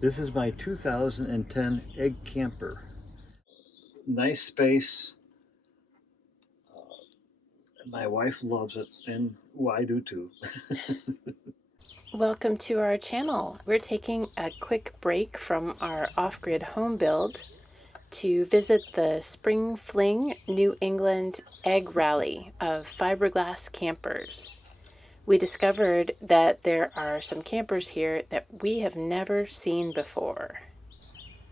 This is my 2010 EggCamper. Nice space. My wife loves it, and well, I do too. Welcome to our channel. We're taking a quick break from our off-grid home build to visit the Spring Fling New England egg rally of fiberglass campers. We discovered that there are some campers here that we have never seen before.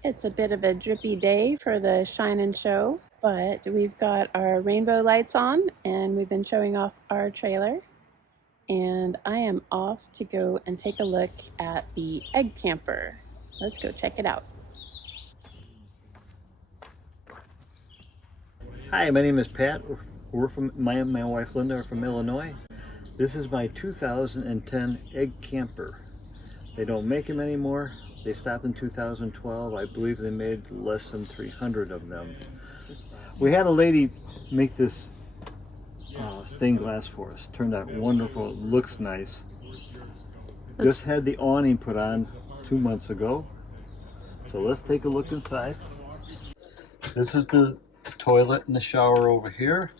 It's a bit of a drippy day for the Shine and Show, but we've got our rainbow lights on and we've been showing off our trailer. And I am off to go and take a look at the EggCamper. Let's go check it out. Hi, my name is Pat. We're from my wife Linda are from Illinois. This is my 2010 EggCamper. They don't make them anymore. They stopped in 2012. I believe they made less than 300 of them. We had a lady make this stained glass for us. Turned out wonderful. It looks nice. Just had the awning put on 2 months ago. So let's take a look inside. This is the toilet and the shower over here.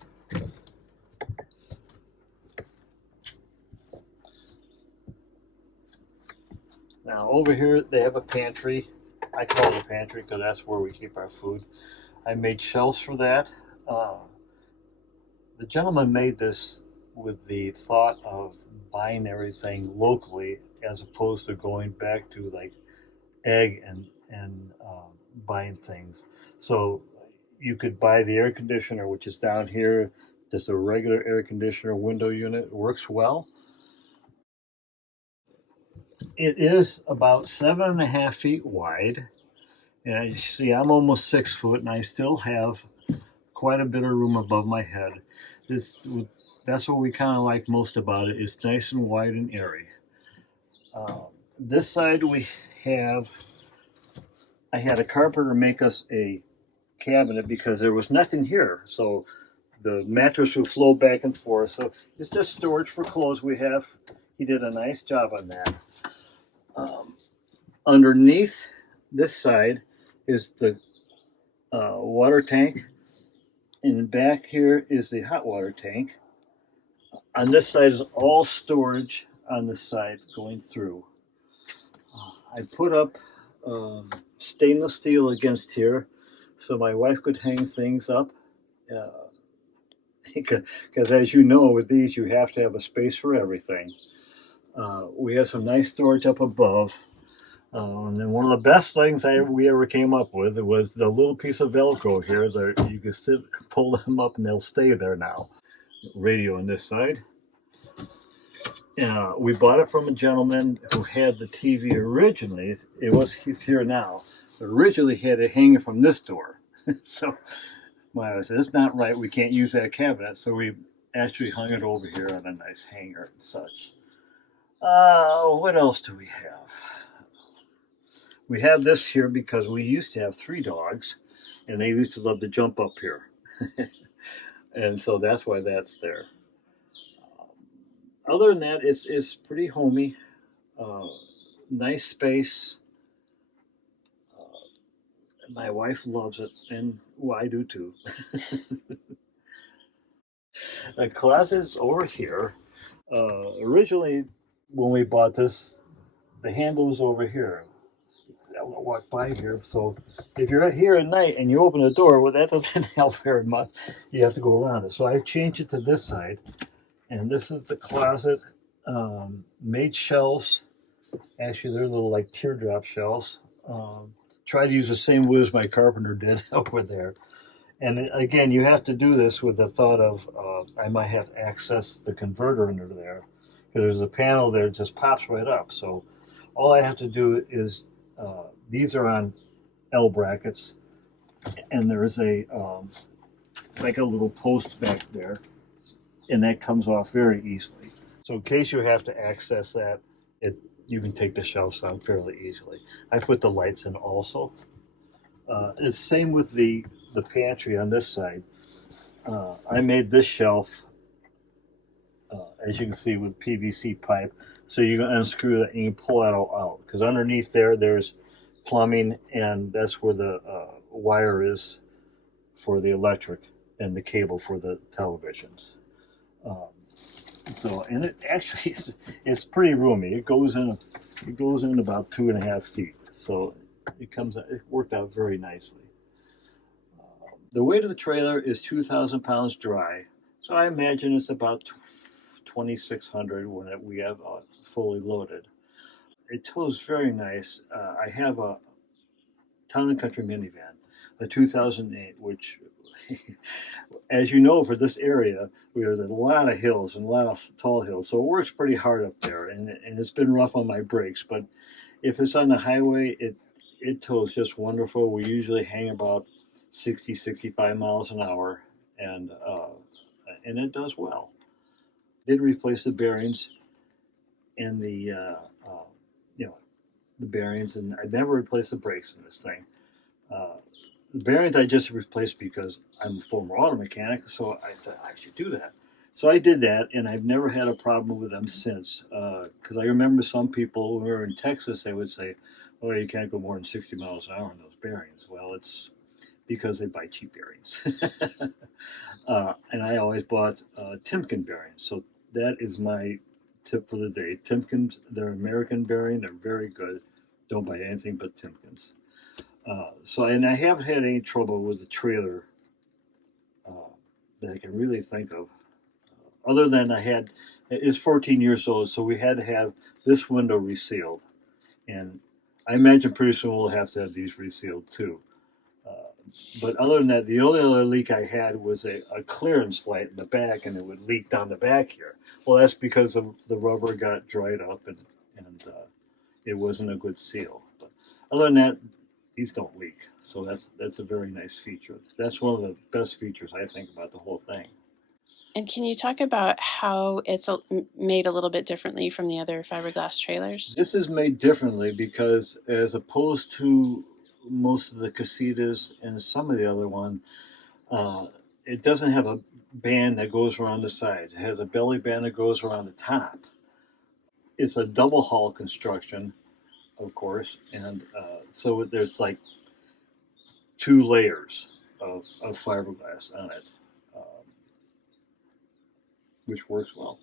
Now over here they have a pantry. I call it a pantry because that's where we keep our food. I made shelves for that. The gentleman made this with the thought of buying everything locally as opposed to going back to like egg and buying things. So you could buy the air conditioner, which is down here, just a regular air conditioner window unit. It works well. It is about 7.5 feet wide. And you see, I'm almost 6 foot, and I still have quite a bit of room above my head. This, that's what we kind of like most about it. It's nice and wide and airy. This side we have, I had a carpenter make us a cabinet because there was nothing here. So the mattress would flow back and forth. So it's just storage for clothes we have. He did a nice job on that. Underneath this side is the water tank, and back here is the hot water tank. On this side is all storage on this side going through. I put up stainless steel against here so my wife could hang things up. Because as you know, with these, you have to have a space for everything. We have some nice storage up above. And then one of the best things we ever came up with was the little piece of Velcro here that you can sit, pull them up, and they'll stay there now. Radio on this side. We bought it from a gentleman who had the TV originally. He's here now. But originally, he had it hanging from this door. So my wife said, "It's not right. We can't use that cabinet." So we actually hung it over here on a nice hanger and such. What else do we have? We have this here because we used to have 3 dogs, and they used to love to jump up here. And so that's why that's there. Other than that, it's pretty homey. Uh, Nice space. My wife loves it, and well, I do too. The closet is over here. Originally, when we bought this, the handle was over here. I walk by here, so if you're here at night and you open the door, well, that doesn't help very much. You have to go around it. So I've changed it to this side, and this is the closet. Made shelves. Actually, they're little like teardrop shelves. Try to use the same wood as my carpenter did over there. And again, you have to do this with the thought of I might have to access the converter under there because there's a panel there that just pops right up. So all I have to do is these are on L brackets, and there is a like a little post back there, and that comes off very easily. So in case you have to access that, you can take the shelves down fairly easily. I put the lights in also. It's same with the pantry on this side. I made this shelf, as you can see, with PVC pipe. So you can unscrew that and you can pull that all out. Because underneath there's plumbing, and that's where the wire is for the electric and the cable for the televisions. Um, and it actually is, it's pretty roomy. It goes in about 2.5 feet. So it worked out very nicely. The weight of the trailer is 2,000 pounds dry. So I imagine it's about 2,600 when we have fully loaded. It tows very nice. I have a Town and Country minivan, a 2008, which, as you know, for this area, there's a lot of hills and a lot of tall hills, so it works pretty hard up there, and it's been rough on my brakes. But if it's on the highway, it tows just wonderful. We usually hang about 60, 65 miles an hour, and it does well. Did replace the bearings and you know, the bearings, and I never replaced the brakes in this thing. Uh, the bearings I just replaced because I'm a former auto mechanic, so I thought I should do that. So I did that, and I've never had a problem with them since. Because I remember some people when we were in Texas, they would say, "Oh, you can't go more than 60 miles an hour in those bearings." Well, it's because they buy cheap bearings. And I always bought Timken bearings. So that is my tip for the day. Timkens, they're American bearing. They're very good. Don't buy anything but Timkens. And I haven't had any trouble with the trailer uh, that I can really think of. Other than it's 14 years old, so we had to have this window resealed. And I imagine pretty soon we'll have to have these resealed too. Uh, but other than that, the only other leak I had was a clearance light in the back, and it would leak down the back here. Well, that's because the rubber got dried up, and it wasn't a good seal. But other than that, these don't leak. So that's a very nice feature. That's one of the best features I think about the whole thing. And can you talk about how it's made a little bit differently from the other fiberglass trailers? This is made differently because, as opposed to most of the casitas and some of the other one, uh, it doesn't have a band that goes around the side. It has a belly band that goes around the top. It's a double hull construction, of course, and so there's like 2 layers of fiberglass on it, um, which works well.